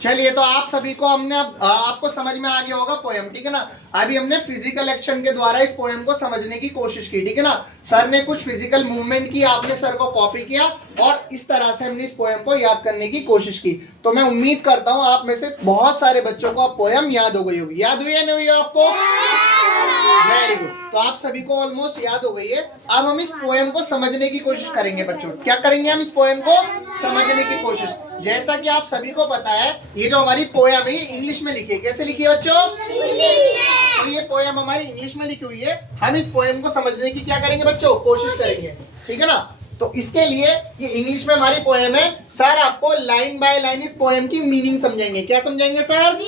चलिए, तो आप सभी को हमने आपको समझ में आ गया होगा पोएम, ठीक है ना। अभी हमने फिजिकल एक्शन के द्वारा इस पोएम को समझने की कोशिश की, ठीक है ना। सर ने कुछ फिजिकल मूवमेंट की, आपने सर को कॉपी किया और इस तरह से हमने इस पोएम को याद करने की कोशिश की। तो मैं उम्मीद करता हूं आप में से बहुत सारे बच्चों को पोएम याद हो गई होगी। याद हुई है नहीं हुई आपको? Very good. तो आप सभी को ऑलमोस्ट याद हो गई है। अब हम इस पोएम को समझने की कोशिश करेंगे बच्चों। क्या करेंगे हम? इस पोएम को समझने की कोशिश। जैसा कि आप सभी को पता है, ये जो हमारी पोएम है इंग्लिश में लिखी है। कैसे लिखी है बच्चों? तो ये पोएम हमारी इंग्लिश में लिखी हुई है। हम इस पोएम को समझने की क्या करेंगे बच्चों? कोशिश करेंगे, ठीक है ना। तो इसके लिए ये इंग्लिश में हमारी पोएम है। सर आपको लाइन बाय लाइन इस पोएम की मीनिंग समझाएंगे। क्या समझाएंगे सर?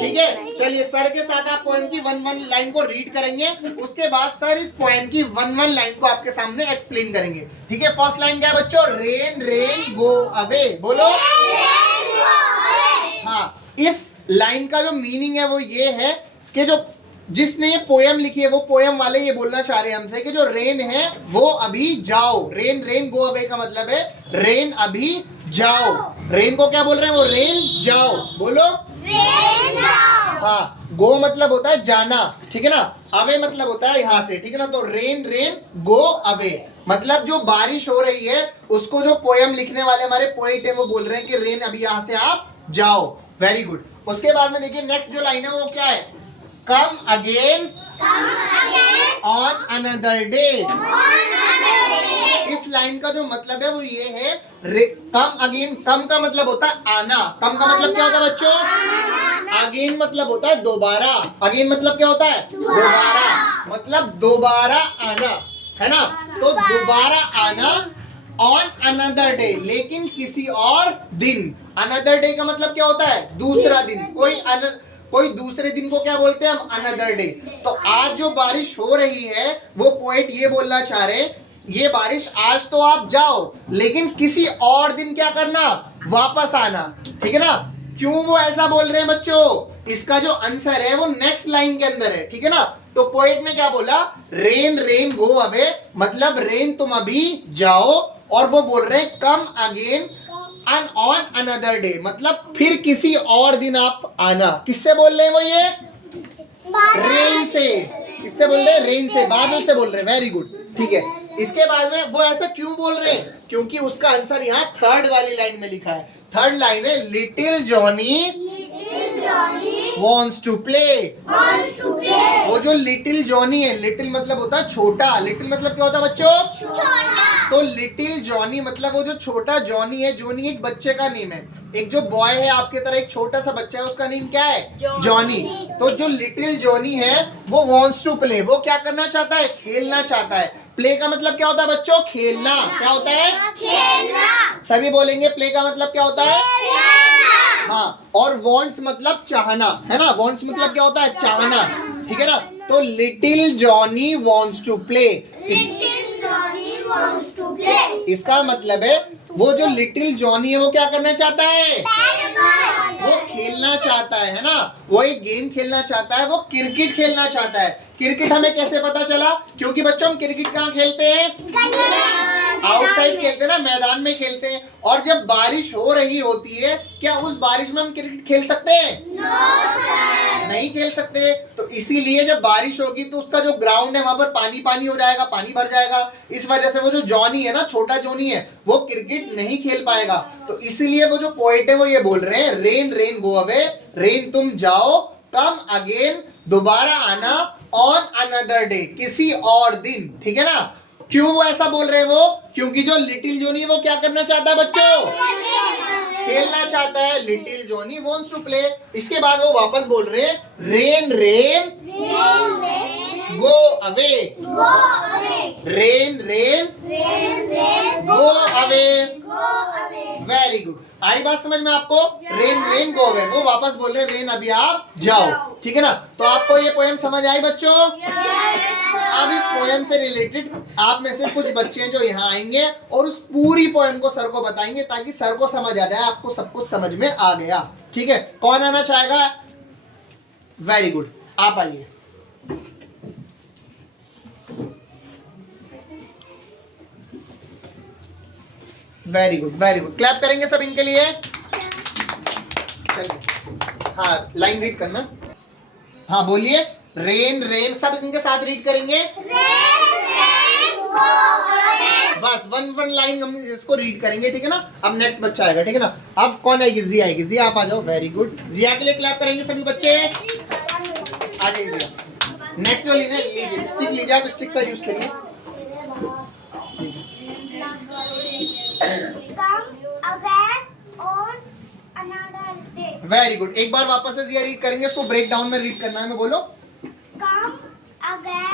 ठीक है, चलिए सर के साथ आप पोएम की वन वन लाइन को रीड करेंगे। उसके बाद सर इस पोएम की वन वन लाइन को आपके सामने एक्सप्लेन करेंगे, ठीक है। फर्स्ट लाइन क्या है बच्चों? Rain rain go away. बोलो। हाँ, इस लाइन का जो मीनिंग है वो ये है कि जो जिसने ये पोएम लिखी है वो पोएम वाले ये बोलना चाह रहे हैं हमसे कि जो रेन है वो अभी जाओ। रेन रेन गो अवे का मतलब है रेन अभी जाओ। रेन को क्या बोल रहे हैं वो? रेन जाओ। बोलो। रेन जाओ। हाँ, गो मतलब होता है जाना, ठीक है ना। अवे मतलब होता है यहाँ से, ठीक है ना। तो रेन रेन गो अवे मतलब जो बारिश हो रही है उसको जो पोएम लिखने वाले हमारे पोएट है वो बोल रहे हैं कि रेन अभी यहाँ से आप जाओ। Very good. उसके बाद में देखिए नेक्स्ट जो लाइन है वो क्या है? Come again on another day। इस लाइन का जो मतलब है वो ये है, कम अगेन। कम का मतलब होता है आना। कम का मतलब क्या होता है बच्चों? अगेन मतलब होता है दोबारा। अगेन मतलब क्या होता है? दोबारा। मतलब दोबारा आना, है ना। तो दोबारा आना ऑन अनदर डे, लेकिन किसी और दिन। अनदर डे का मतलब क्या होता है? दूसरा दिन। कोई दूसरे दिन को क्या बोलते हैं हम? Another day. तो आज जो बारिश हो रही है वो पोएट ये बोलना चाह रहे हैं, ये बारिश आज तो आप जाओ लेकिन किसी और दिन क्या करना? वापस आना, ठीक है ना। क्यों वो ऐसा बोल रहे हैं बच्चों? इसका जो आंसर है वो नेक्स्ट लाइन के अंदर है, ठीक है ना। तो पोएट ने क्या बोला? रेन रेन गो अवे मतलब रेन तुम अभी जाओ, और वो बोल रहे हैं come again on another day मतलब फिर किसी और दिन आप आना। किससे बोल रहे हैं वो? ये रेन से। किससे बोल रहे हैं? रेन से, बादल से बोल रहे हैं। वेरी गुड, ठीक है। इसके बाद में वो ऐसा क्यों बोल रहे हैं? क्योंकि उसका आंसर यहाँ थर्ड वाली लाइन में लिखा है। थर्ड लाइन है little Johnny wants to play. वो जो लिटिल जॉनी है, लिटिल मतलब होता है छोटा। लिटिल मतलब क्या होता है बच्चों? छोटा। तो लिटिल जॉनी मतलब वो जो छोटा जॉनी है। जॉनी एक बच्चे का नेम है। एक जो बॉय है आपके तरह, एक छोटा सा बच्चा है, उसका नेम क्या है? जॉनी। तो जो लिटिल जॉनी है वो वॉन्ट्स टू प्ले, वो क्या करना चाहता है? खेलना चाहता है। प्ले का मतलब क्या होता है बच्चों? खेलना। क्या होता है? खेलना। सभी बोलेंगे प्ले का मतलब क्या होता है? हाँ, और वॉन्ट्स मतलब चाहना, है ना। वॉन्ट्स मतलब क्या होता है? चाहना, ठीक है ना। तो little Johnny wants to play, इसका मतलब है वो जो लिटिल जॉनी है वो क्या करना चाहता है? वो खेलना चाहता है ना। वो एक गेम खेलना चाहता है, वो क्रिकेट खेलना चाहता है। क्रिकेट हमें कैसे पता चला? क्योंकि बच्चों हम क्रिकेट कहाँ खेलते हैं? आउटसाइड खेलते हैं ना, मैदान में खेलते हैं। और जब बारिश हो रही होती है, क्या उस बारिश में हम क्रिकेट खेल सकते हैं? नहीं खेल सकते। तो इसीलिए जब बारिश होगी तो उसका जो ग्राउंड है वहां पर पानी पानी हो जाएगा, पानी भर जाएगा। इस वजह से वो जो जॉनी है ना, छोटा जॉनी है, वो क्रिकेट नहीं खेल पाएगा। तो इसीलिए वो जो पोएट है वो ये बोल रहे हैं rain rain go away, rain तुम जाओ, कम अगेन दोबारा आना, ऑन अनदर डे किसी और दिन, ठीक है ना। क्यों वो ऐसा बोल रहे हैं वो? क्योंकि जो लिटिल जॉनी है वो क्या करना चाहता है बच्चों? खेलना चाहता है। Little Johnny wants to play. इसके बाद वो वापस बोल रहे हैं rain rain go away, rain rain go away. Very good. आई बात समझ में आपको? रेन रेन गो अवे, वो वापस बोल रहे हैं रेन अभी आप जाओ, ठीक है ना। तो आपको ये पोएम समझ आई बच्चों? अब इस पोएम से रिलेटेड आप में से कुछ बच्चे हैं जो यहाँ आएंगे और उस पूरी पोएम को सर को बताएंगे ताकि सर को समझ आ जाए, आपको सब कुछ समझ में आ गया, ठीक है। कौन आना चाहेगा? वेरी गुड, आप आइए। Very good, very good. Clap करेंगे सब इनके लिए। चलिए हाँ लाइन रीड करना। हाँ बोलिए। रेन रेन, सब इनके साथ रीड करेंगे। बस वन वन लाइन हम इसको रीड करेंगे, ठीक है ना। अब नेक्स्ट बच्चा आएगा, ठीक है ना। अब कौन आएगी? जिया आएगी। जिया आप आ जाओ, वेरी गुड। जिया के लिए क्लैप करेंगे सभी बच्चे। आ जाइए जिया। नेक्स्ट वाली ना लीजिए, स्टिक लीजिए, आप स्टिक का यूज करिए। Very good. एक बार वापस से जिया रीड करेंगे, इसको ब्रेक डाउन में रीड करना है। मैं बोलो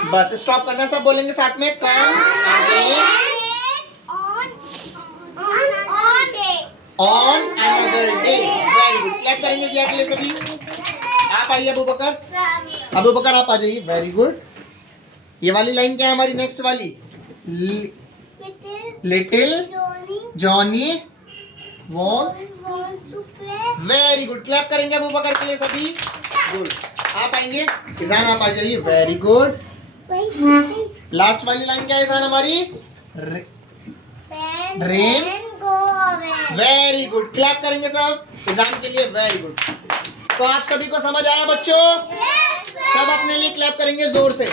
बस स्टॉप करना, सब बोलेंगे साथ में। Come again on another day. Very good. Clap करेंगे जिया के लिए सभी। आप आइए अबू बकर। अबू बकर आप आ जाइए, वेरी गुड। ये वाली लाइन क्या है हमारी? नेक्स्ट वाली, little Johnny very good. Clap करेंगे अबू बकर के लिए सभी। गुड। आप आएंगे किसान, आप आ जाइए, वेरी गुड। लास्ट वाली लाइन क्या है किसान हमारी? Rain very good. क्लैप करेंगे सब किसान के लिए, वेरी गुड। तो आप सभी को समझ आया बच्चों? सब अपने लिए क्लैप करेंगे जोर से।